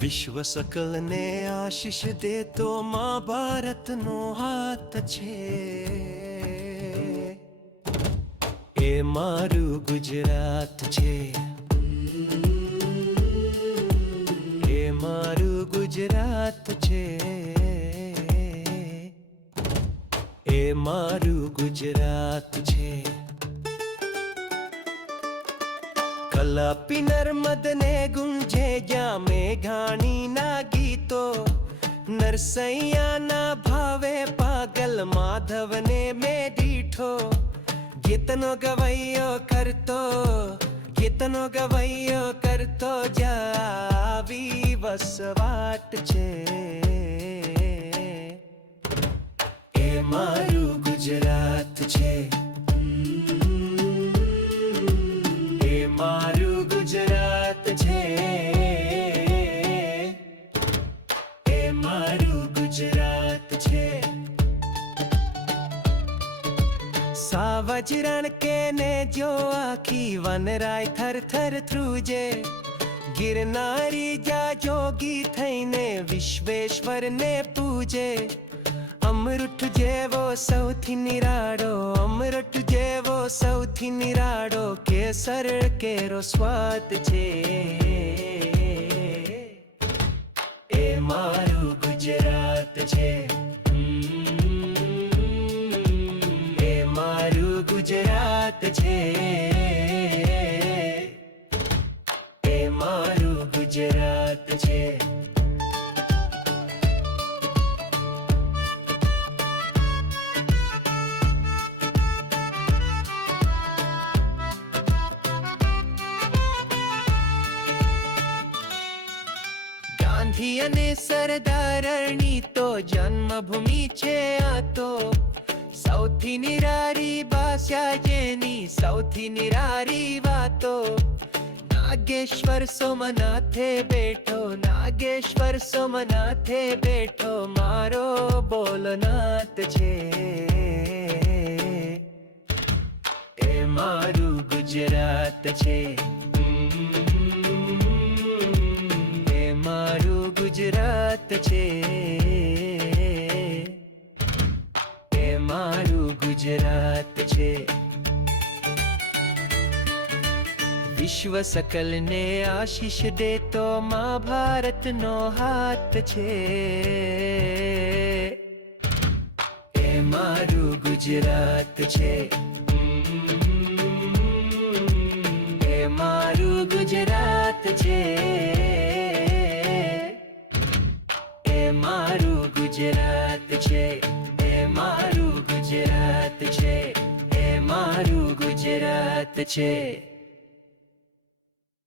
વિશ્વ સકલને આશીષ દેતો માં ભારતનો હાથ છે. એ મારું ગુજરાત છે. એ મારું ગુજરાત છે. એ મારું ગુજરાત છે. કલાપી નર્મદને ગુંજે જ્યાં મેઘાણીના ગીતો, નરસૈયાના ભાવે પાગલ માધવને મેં દીઠો. ગીતનો ગવૈયો કરતો, ગીતનો ગવૈયો કરતો, જાવી વસવાટ છે. એ મારું ગુજરાત છે. સાવજ રણકે ને જો આખી વનરાય થર થર થ્રુજે ગિરનારી જા જોગી થઈને વિશ્વેશ્વરને પૂજે. અમૃત જેવો સૌથી નિરાડો અમૃત જેવો સૌથી નિરાડો કેસર, કેરો સ્વાદ છે. ગુજરાત છે. એ મારું ગુજરાત છે. ગાંધી અને સરદારની તો જન્મભૂમિ છે આ તો. સૌથી નિરારી ભાષા જેની સૌથી નિરારી વાતો. નાગેશ્વર સોમનાથે બેઠો, નાગેશ્વર સોમનાથે બેઠો, મારો બોલનાથ છે. એ મારું ગુજરાત છે. એ મારું ગુજરાત છે. ગુજરાત છે. વિશ્વ સકલને આશીષ દેતો માં ભારતનો હાથ છે. એ મારું ગુજરાત છે. એ મારું ગુજરાત છે. એ મારું ગુજરાત છે. ગુજરાત છે એ મારું ગુજરાત છે